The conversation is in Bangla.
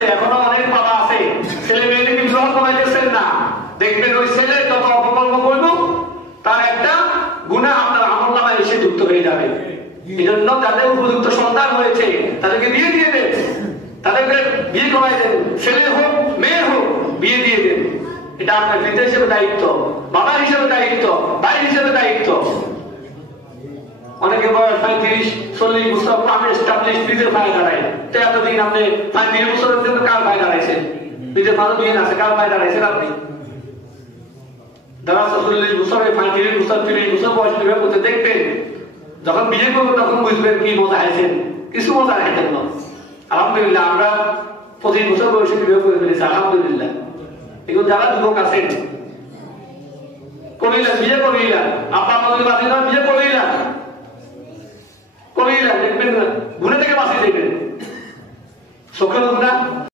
এখনো অনেক বাবা আছে ছেলে মেয়েদেরকে বিবাহ করাইতেছেন না, দেখবেন ওই ছেলে যত অপকর্ম করব তার একটা গুনাহ আপনার আমলনামায় এসে যুক্ত হয়ে যাবে। এই জন্য যাদের উপযুক্ত সন্তান হয়েছে তাদেরকে বিয়ে দিয়ে দেন, তাদেরকে বিয়ে করাই দেন, ছেলে হোক মেয়ে হোক বিয়ে দিয়ে দেন। এটা আপনার পিতা হিসেবে দায়িত্ব, বাবা হিসেবে দায়িত্ব, ভাই হিসেবে দায়িত্ব। অনেকে বয়স 35-40 বছর আমি এস্টাবলিশ নিজের পায়ে দাঁড়ায়, তো এতদিন আপনি 30 বছরের জন্য কার পায়ে দাঁড়াইছেন? নিজের ভালো বিয়ে আছে, কার পায়ে দাঁড়াইছেন আপনি? যারা 40 বছরে 35 বছর 30 বছর বয়স বিবাহ করতে দেখবেন, যখন বিয়ে করবেন তখন বুঝবেন কি মজা আছেন, কিছু মজা আছেন না। আলহামদুলিল্লাহ আমরা 25 বছর বয়সে বিবাহ করে ফেলেছি, আলহামদুলিল্লাহ। এগুলো যারা যুবক আছেন করিলেন, বিয়ে করিলেন, আপনার মধ্যে বাঁচি না, বিয়ে করিলেন দেখবেন গুণে থেকে বাঁচিয়ে দেবেন, চোখের গুণা